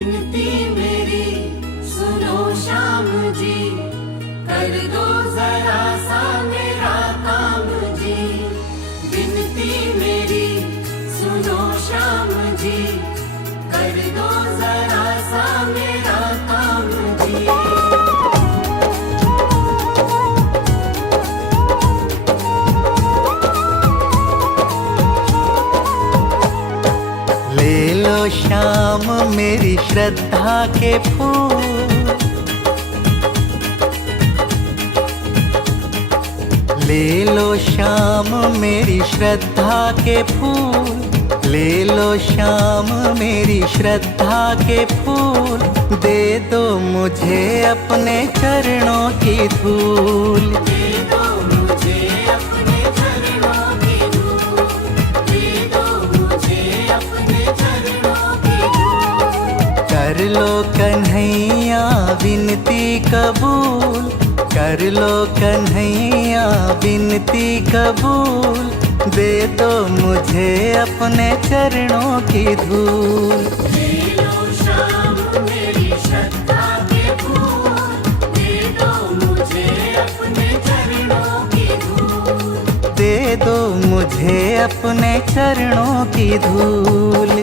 विनती मेरी सुनो श्याम जी, कर दो जरा सा मेरा काम जी। विनती मेरी सुनो श्याम जी, कर दो जरा सा मेरा काम जी। ले लो श्याम मेरी श्रद्धा के फूल, ले लो श्याम मेरी श्रद्धा के फूल, ले लो श्याम मेरी श्रद्धा के फूल। दे दो मुझे अपने चरणों की धूल, दे दो मुझे अपने चरणों की धूल, दे दो मुझे अपने चरणों की धूल। कर लो कन्हैया विनती कबूल, कर लो कन्हैया विनती कबूल। दे दो मुझे अपने चरणों की धूल। ले लो श्याम मेरी श्रद्धा के फूल, दे दो मुझे अपने चरणों की धूल। दे दो मुझे अपने चरणों की धूल।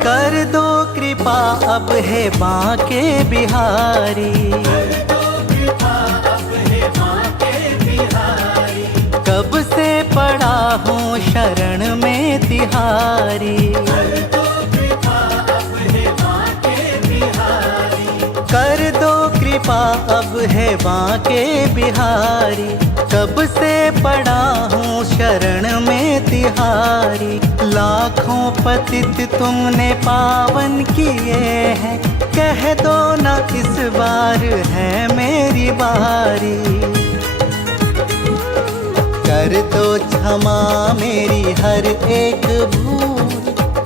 कर दो कृपा अब है बांके बिहारी, कर दो कृपा अब है बांके बिहारी। कब से पड़ा हूँ शरण में तिहारी। कर दो कृपा अब है बांके बिहारी। कर दो कृपा अब है बांके बिहारी, कब से पड़ा हूँ शरण में तिहारी। लाखों पतित तुमने पावन किए हैं, कह दो ना इस बार है मेरी बारी। कर दो क्षमा मेरी हर एक भूल,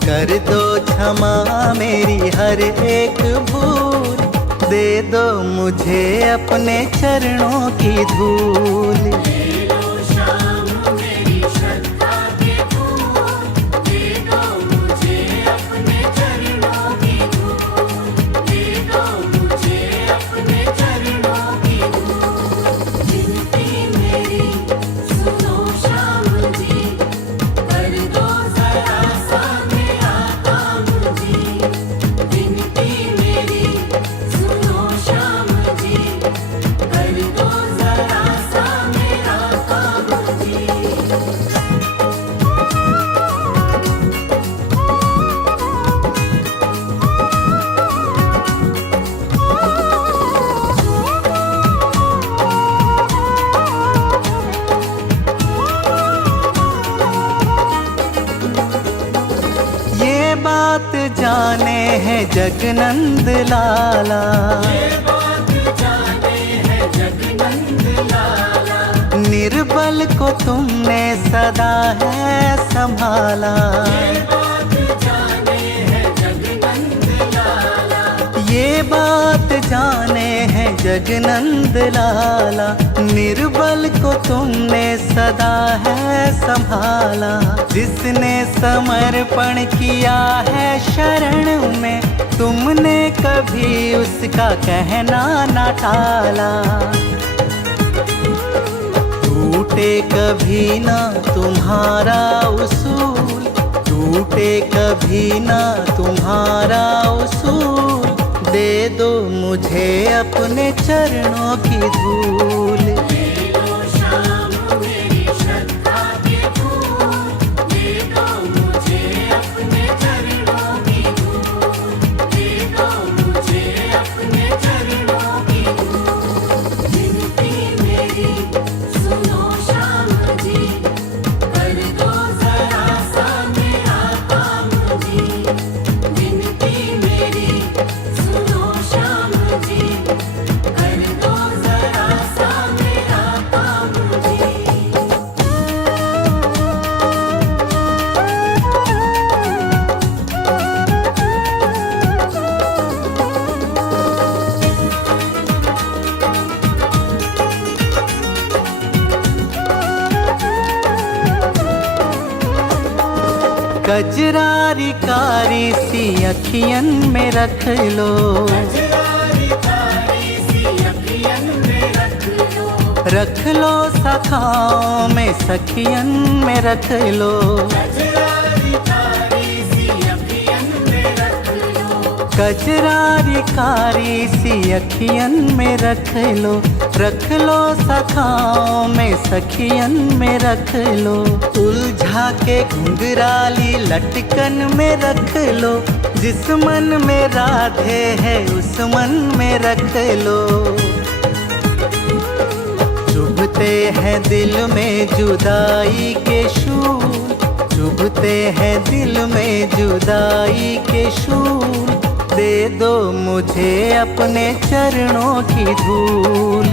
कर दो क्षमा मेरी हर एक भूल। दे दो मुझे अपने चरणों की धूल। ले लो श्याम मेरी श्रद्धा के फूल, दे दो मुझे अपने चरणों की धूल। दे दो मुझे अपने चरणों की धूल। विनती मेरी सुनो श्याम जी, कर दो जरा सा मेरा काम जी। विनती मेरी सुनो श्याम जी, कर दो जरा सा मेरा काम जी। ये बात जाने हैं जगनंद लाला, ये बात जाने है जगनंद लाला। निर्बल को तुमने सदा है संभाला। ये बात जाने है जगनंद लाला। ये बात जाने हैं जगनंद लाला, निर्बल को तुमने सदा है संभाला। जिसने समर्पण किया है शरण में, तुमने कभी उसका कहना ना टाला। टूटे कभी ना तुम्हारा उसूल, टूटे कभी ना तुम्हारा उसूल। दे दो मुझे अपने चरणों की धूल। ले लो श्याम मेरी श्रद्धा के फूल, दे दो मुझे अपने चरणों की धूल। दे दो मुझे अपने चरणों की धूल। विनती मेरी सुनो श्याम जी, कर दो जरा सा मेरा काम जी। विनती मेरी सुनो श्याम जी, कर दो जरा सा मेरा कजरारी कारी सी अखियन में रख लो, कजरारी कारी सी अखियन में रख लो, रख लो सखाओं में सखियन में रख लो, कजरारी कारी सी अखियन में रख लो, कजरारी कारी सी अखियन में रख लो सखाओं में सखियन में रख लो, उलझा के घुंघराली लटकन में रख लो, जिस मन में राधे है उस मन में रख लो। चुभते हैं दिल में जुदाई के शूल, चुभते हैं दिल में जुदाई के शूल, दे दो मुझे अपने चरणों की धूल।